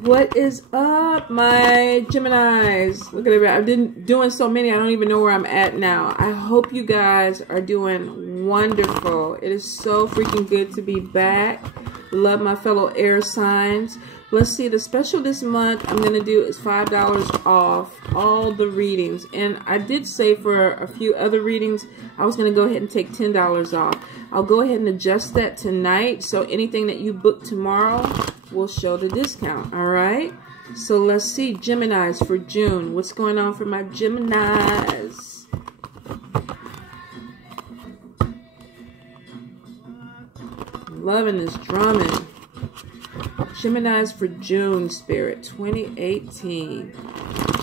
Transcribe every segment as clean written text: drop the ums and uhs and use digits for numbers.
What is up, my Geminis? Look at it. I've been doing so many, I don't even know where I'm at now. I hope you guys are doing wonderful. It is so freaking good to be back. Love my fellow air signs. Let's see, the special this month I'm going to do is $5 off all the readings. And I did say for a few other readings, I was going to go ahead and take $10 off. I'll go ahead and adjust that tonight. So anything that you book tomorrow will show the discount. All right. So let's see, Geminis for June. What's going on for my Geminis? Loving this drumming. Geminis for June, Spirit, 2018.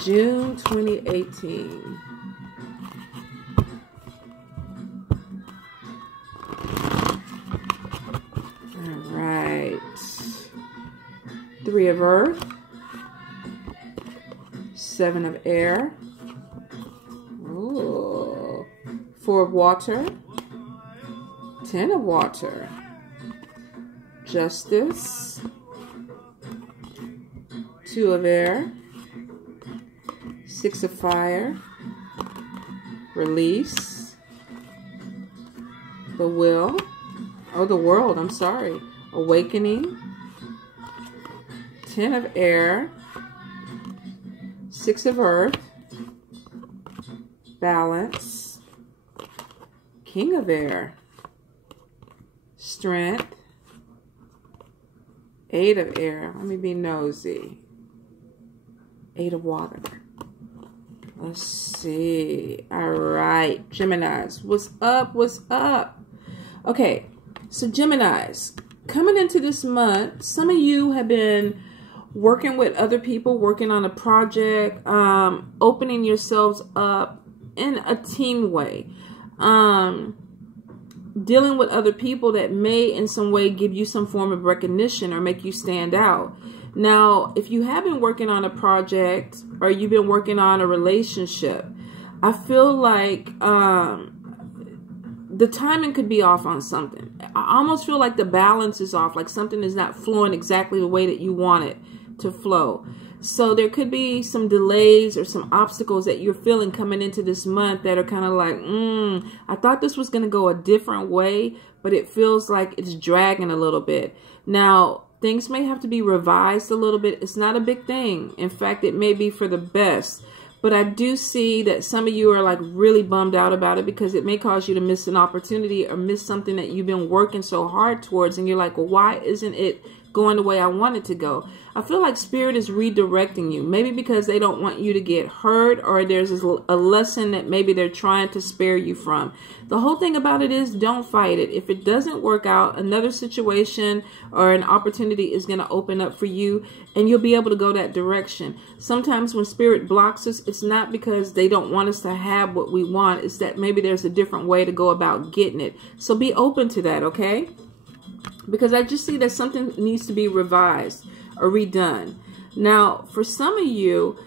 June 2018. All right. 3 of Earth. 7 of Air. Ooh. 4 of Water. 10 of Water. Justice. 2 of Air. 6 of Fire. Release. The Will. Oh, the World, I'm sorry. Awakening. 10 of Air. 6 of Earth. Balance. King of Air. Strength. 8 of Air. Let me be nosy. 8 of Water. Let's see. All right, Geminis. What's up? What's up? Okay, so Geminis, coming into this month, some of you have been working with other people, working on a project, opening yourselves up in a team way. Dealing with other people that may in some way give you some form of recognition or make you stand out. Now, if you have been working on a project or you've been working on a relationship, I feel like the timing could be off on something. I almost feel like the balance is off, like something is not flowing exactly the way that you want it to flow. So there could be some delays or some obstacles that you're feeling coming into this month that are kind of like, I thought this was going to go a different way, but it feels like it's dragging a little bit. Now, things may have to be revised a little bit. It's not a big thing. In fact, it may be for the best. But I do see that some of you are like really bummed out about it because it may cause you to miss an opportunity or miss something that you've been working so hard towards. And you're like, well, why isn't it going the way I want it to go? I feel like Spirit is redirecting you. Maybe because they don't want you to get hurt, or there's a lesson that maybe they're trying to spare you from. The whole thing about it is don't fight it. If it doesn't work out, another situation or an opportunity is going to open up for you and you'll be able to go that direction. Sometimes when Spirit blocks us, it's not because they don't want us to have what we want. It's that maybe there's a different way to go about getting it. So be open to that, okay? Because I just see that something needs to be revised or redone. Now, for some of you,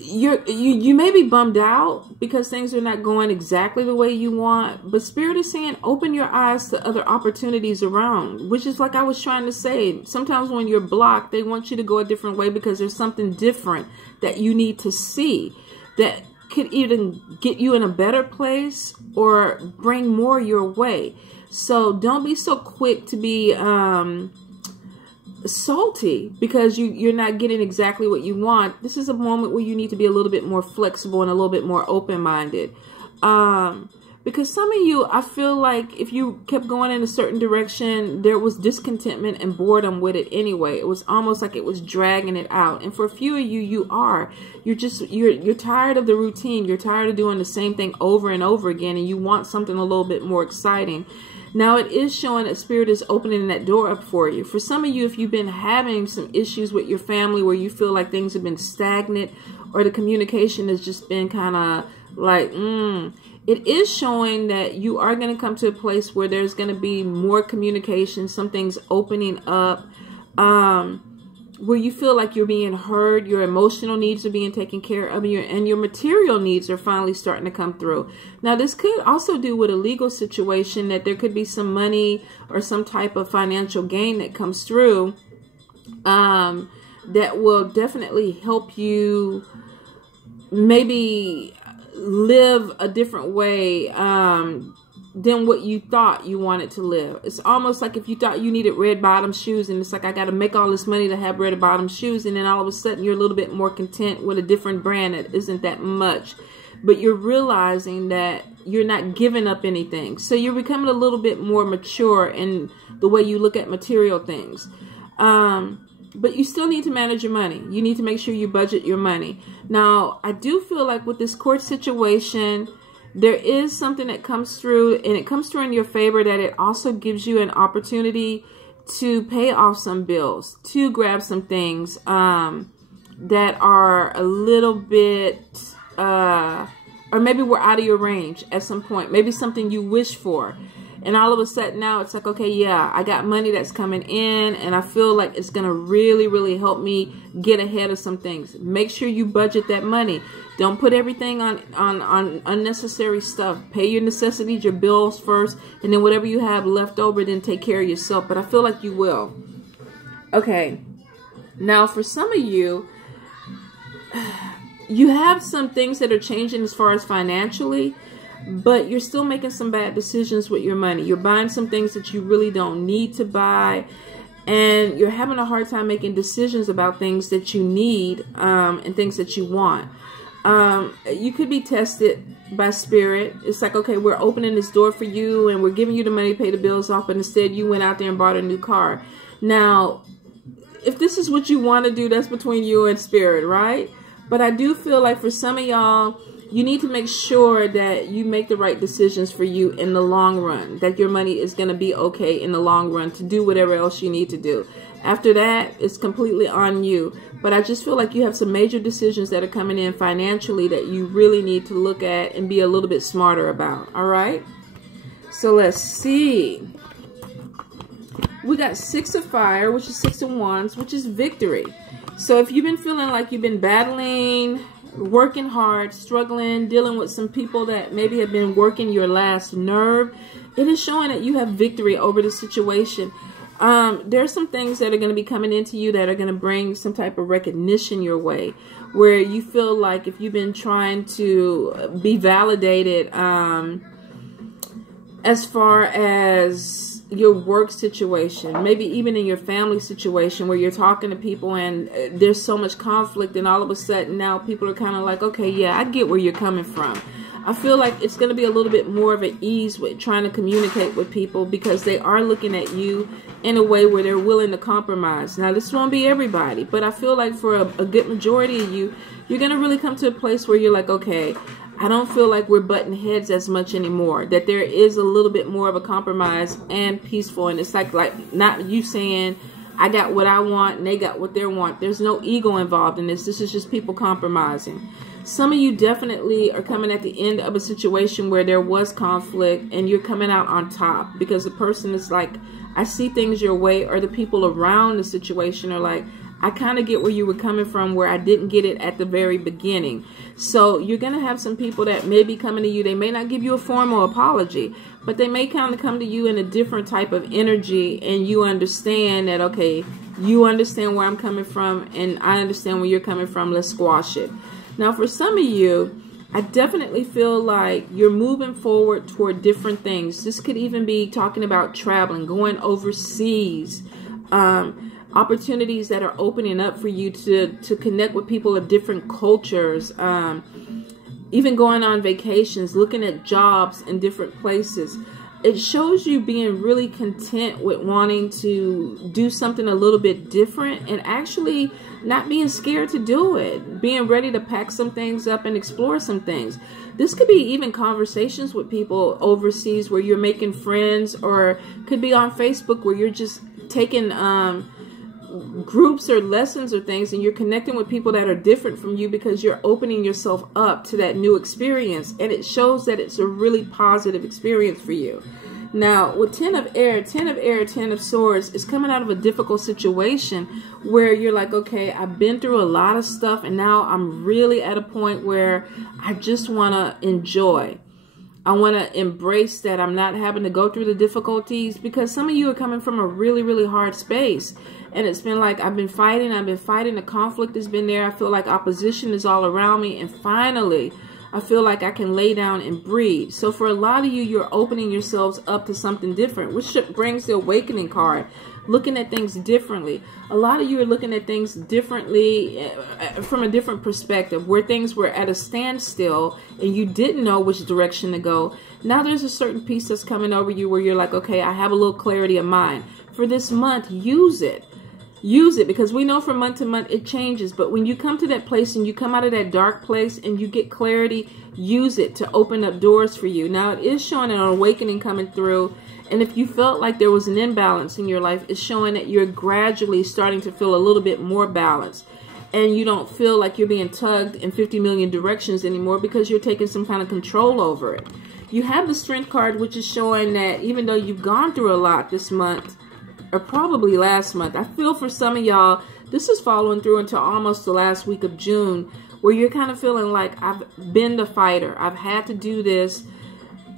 you may be bummed out because things are not going exactly the way you want, but Spirit is saying open your eyes to other opportunities around, which is like I was trying to say. Sometimes when you're blocked, they want you to go a different way because there's something different that you need to see that could even get you in a better place or bring more your way. So don't be so quick to be salty because you're not getting exactly what you want. This is a moment where you need to be a little bit more flexible and a little bit more open-minded. Because some of you, I feel like if you kept going in a certain direction, there was discontentment and boredom with it anyway. It was almost like it was dragging it out. And for a few of you, you're tired of the routine. You're tired of doing the same thing over and over again, and you want something a little bit more exciting. Now, it is showing that Spirit is opening that door up for you. For some of you, if you've been having some issues with your family where you feel like things have been stagnant or the communication has just been kind of like, it is showing that you are going to come to a place where there's going to be more communication, some things opening up, where you feel like you're being heard, your emotional needs are being taken care of, and your material needs are finally starting to come through. Now, this could also do with a legal situation, that there could be some money or some type of financial gain that comes through that will definitely help you maybe live a different way than what you thought you wanted to live. It's almost like if you thought you needed red bottom shoes, and it's like, I got to make all this money to have red bottom shoes, and then all of a sudden you're a little bit more content with a different brand that isn't that much, but you're realizing that you're not giving up anything. So you're becoming a little bit more mature in the way you look at material things. But you still need to manage your money. You need to make sure you budget your money. Now, I do feel like with this court situation, there is something that comes through, and it comes through in your favor, that it also gives you an opportunity to pay off some bills, to grab some things that are a little bit, or maybe we're out of your range at some point. Maybe something you wish for. And all of a sudden now it's like, okay, yeah, I got money that's coming in, and I feel like it's going to really, really help me get ahead of some things. Make sure you budget that money. Don't put everything on unnecessary stuff. Pay your necessities, your bills first, and then whatever you have left over, then take care of yourself. But I feel like you will. Okay. Now, for some of you, you have some things that are changing as far as financially, but you're still making some bad decisions with your money. You're buying some things that you really don't need to buy, and you're having a hard time making decisions about things that you need and things that you want. You could be tested by spirit. It's like, okay, we're opening this door for you, and we're giving you the money to pay the bills off, but instead you went out there and bought a new car. Now, if this is what you want to do, that's between you and spirit, right? But I do feel like for some of y'all, you need to make sure that you make the right decisions for you in the long run, that your money is going to be okay in the long run to do whatever else you need to do. After that, it's completely on you. But I just feel like you have some major decisions that are coming in financially that you really need to look at and be a little bit smarter about. All right? So let's see. We got 6 of Fire, which is 6 of Wands, which is victory. So if you've been feeling like you've been battling, working hard, struggling, dealing with some people that maybe have been working your last nerve, it is showing that you have victory over the situation. There's some things that are going to be coming into you that are going to bring some type of recognition your way, where you feel like if you've been trying to be validated as far as your work situation, maybe even in your family situation, where you're talking to people and there's so much conflict, and all of a sudden now people are kind of like, okay, yeah, I get where you're coming from. I feel like it's going to be a little bit more of an ease with trying to communicate with people, because they are looking at you in a way where they're willing to compromise. Now, this won't be everybody, but I feel like for a good majority of you, you're going to really come to a place where you're like, okay, I don't feel like we're butting heads as much anymore, that there is a little bit more of a compromise and peaceful. And it's like not you saying, I got what I want and they got what they want. There's no ego involved in this. This is just people compromising. Some of you definitely are coming at the end of a situation where there was conflict, and you're coming out on top, because the person is like, I see things your way, or the people around the situation are like, I kind of get where you were coming from, where I didn't get it at the very beginning. So you're going to have some people that may be coming to you. They may not give you a formal apology, but they may kind of come to you in a different type of energy, and you understand that, okay, you understand where I'm coming from, and I understand where you're coming from. Let's squash it. Now, for some of you, I definitely feel like you're moving forward toward different things. This could even be talking about traveling, going overseas, opportunities that are opening up for you to connect with people of different cultures, even going on vacations, looking at jobs in different places. It shows you being really content with wanting to do something a little bit different, and actually not being scared to do it, being ready to pack some things up and explore some things. This could be even conversations with people overseas where you're making friends, or could be on Facebook where you're just taking groups or lessons or things, and you're connecting with people that are different from you because you're opening yourself up to that new experience, and it shows that it's a really positive experience for you. Now, with 10 of Air, 10 of Swords is coming out of a difficult situation where you're like, okay, I've been through a lot of stuff, and now I'm really at a point where I just want to enjoy. I want to embrace that I'm not having to go through the difficulties, because some of you are coming from a really, really hard space. And it's been like, I've been fighting. The conflict has been there. I feel like opposition is all around me. And finally, I feel like I can lay down and breathe. So for a lot of you, you're opening yourselves up to something different, which brings the awakening card. Looking at things differently. A lot of you are looking at things differently from a different perspective, where things were at a standstill and you didn't know which direction to go. Now there's a certain piece that's coming over you where you're like, okay, I have a little clarity of mind. For this month, use it. Use it, because we know from month to month it changes. But when you come to that place and you come out of that dark place and you get clarity, use it to open up doors for you. Now it is showing an awakening coming through. And if you felt like there was an imbalance in your life, it's showing that you're gradually starting to feel a little bit more balanced. And you don't feel like you're being tugged in 50 million directions anymore, because you're taking some kind of control over it. You have the Strength card, which is showing that even though you've gone through a lot this month, or probably last month, I feel for some of y'all, this is following through until almost the last week of June, where you're kind of feeling like, I've been the fighter. I've had to do this.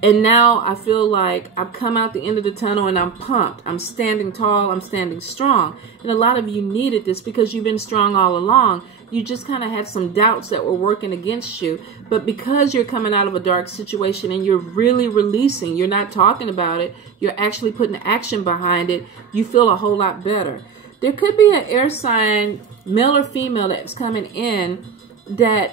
And now I feel like I've come out the end of the tunnel and I'm pumped. I'm standing tall. I'm standing strong. And a lot of you needed this because you've been strong all along. You just kind of had some doubts that were working against you. But because you're coming out of a dark situation and you're really releasing, you're not talking about it, you're actually putting action behind it, you feel a whole lot better. There could be an air sign, male or female, that's coming in that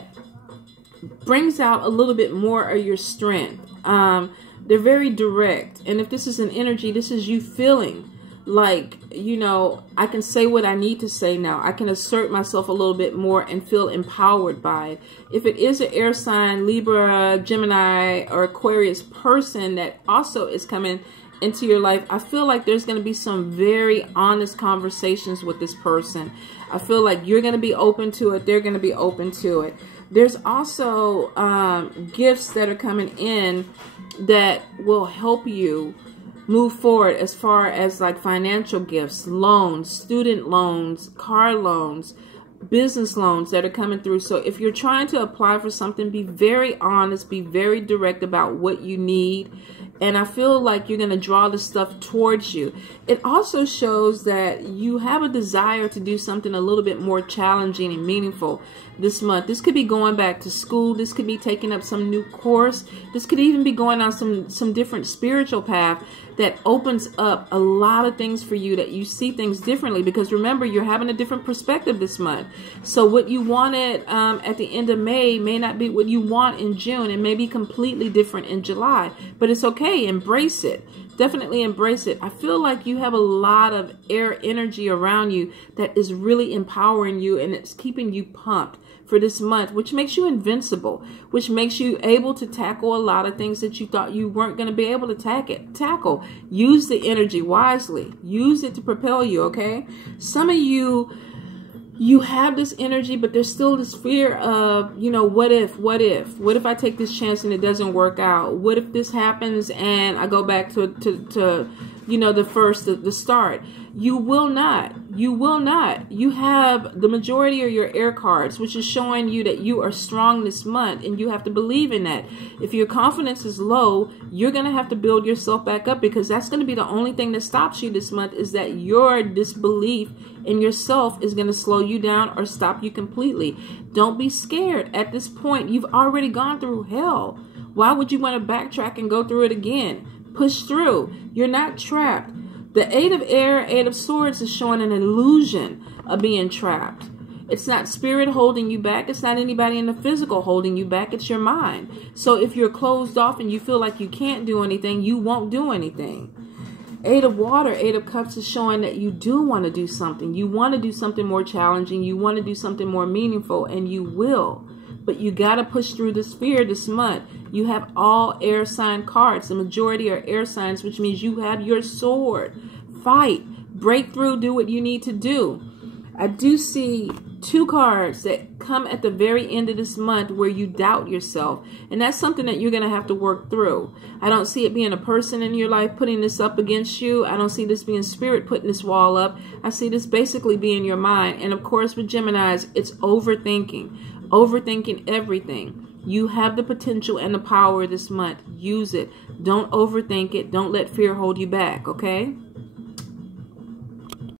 brings out a little bit more of your strength. They're very direct. And if this is an energy, this is you feeling like, you know, I can say what I need to say now. I can assert myself a little bit more and feel empowered by it. If it is an air sign, Libra, Gemini, or Aquarius person that also is coming into your life, I feel like there's going to be some very honest conversations with this person. I feel like you're going to be open to it. They're going to be open to it. There's also gifts that are coming in that will help you move forward, as far as like financial gifts, loans, student loans, car loans, business loans that are coming through. So if you're trying to apply for something, be very honest, be very direct about what you need. And I feel like you're going to draw the stuff towards you. It also shows that you have a desire to do something a little bit more challenging and meaningful this month. This could be going back to school. This could be taking up some new course. This could even be going on some different spiritual path that opens up a lot of things for you, that you see things differently. Because remember, you're having a different perspective this month. So what you wanted at the end of May may not be what you want in June. It may be completely different in July. But it's okay. Embrace it. Definitely embrace it. I feel like you have a lot of air energy around you that is really empowering you, and it's keeping you pumped for this month, which makes you invincible, which makes you able to tackle a lot of things that you thought you weren't going to be able to tackle. Use the energy wisely. Use it to propel you, okay? Some of you have this energy, but there's still this fear of, you know, what if I take this chance and it doesn't work out? What if this happens and I go back to you know, the start? You will not. You have the majority of your air cards, which is showing you that you are strong this month, and you have to believe in that. If your confidence is low, you're going to have to build yourself back up, because that's going to be the only thing that stops you this month, is that your disbelief in yourself is going to slow you down or stop you completely. Don't be scared. At this point, you've already gone through hell. Why would you want to backtrack and go through it again? Push through. You're not trapped. The Eight of Air, Eight of Swords is showing an illusion of being trapped. It's not spirit holding you back. It's not anybody in the physical holding you back. It's your mind. So if you're closed off and you feel like you can't do anything, you won't do anything. Eight of Water, Eight of Cups is showing that you do want to do something. You want to do something more challenging. You want to do something more meaningful, and you will. But you got to push through this fear this month. You have all air sign cards. The majority are air signs, which means you have your sword. Fight. Break through. Do what you need to do. I do see two cards that come at the very end of this month where you doubt yourself. And that's something that you're going to have to work through. I don't see it being a person in your life putting this up against you. I don't see this being spirit putting this wall up. I see this basically being your mind. And of course, with Geminis, it's overthinking. Overthinking everything. You have the potential and the power this month. Use it. Don't overthink it. Don't let fear hold you back, okay?